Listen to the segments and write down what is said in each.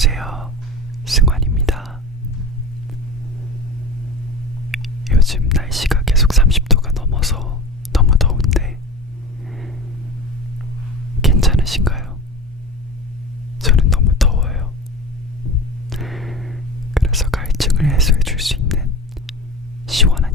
안녕하세요. 승환입니다. 요즘 날씨가 계속 30도가 넘어서 너무 더운데 괜찮으신가요? 저는 너무 더워요. 그래서 갈증을 해소해 줄 수 있는 시원한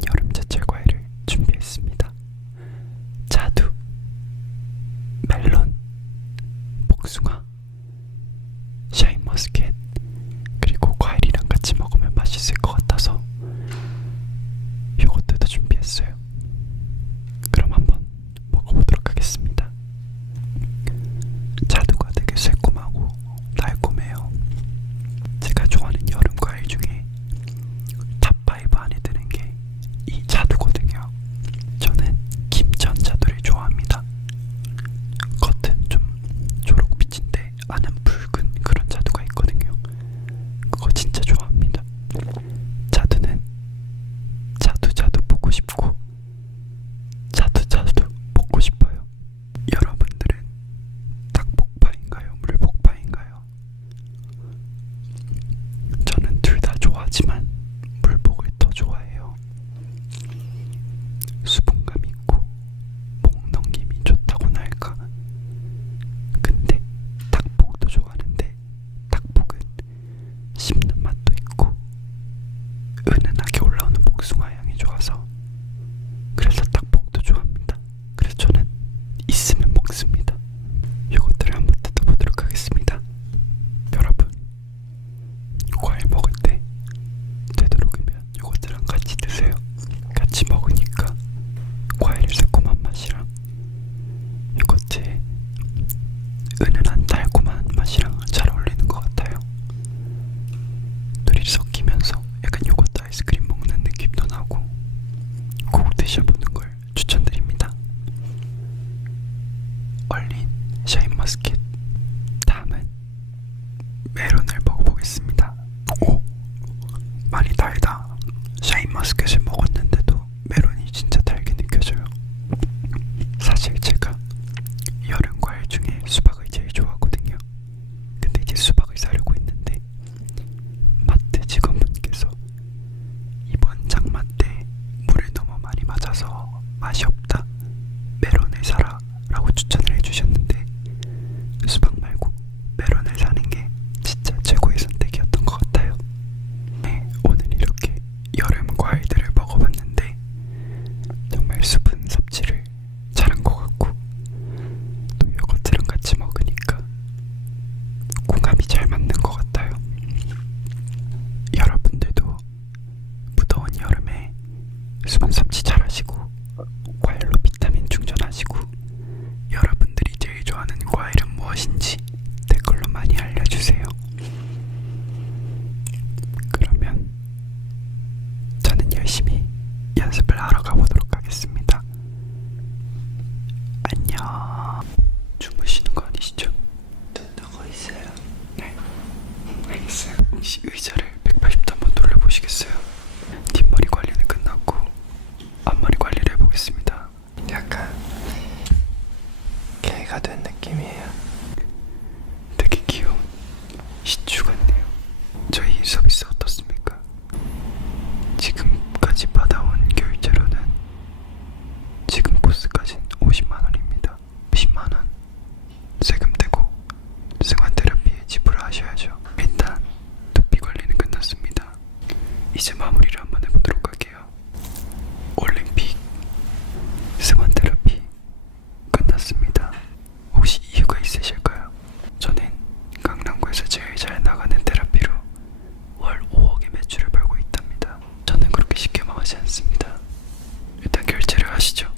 있으면 먹습니다. 이것들을 한번 뜯어보도록 하겠습니다. 여러분, 과일 먹을 때 되도록이면 이것들랑 같이 드세요. 같이 먹으니까 과일의 새콤한 맛이랑 이것의 은은한 must get 연습을 하러 가보도록 이제 마무리를 한번 해보도록 할게요. 올림픽 승환 테라피 끝났습니다. 혹시 이유가 있으실까요? 저는 강남구에서 제일 잘 나가는 테라피로 월 5억의 매출을 벌고 있답니다. 저는 그렇게 쉽게 망하지 않습니다. 일단 결제를 하시죠.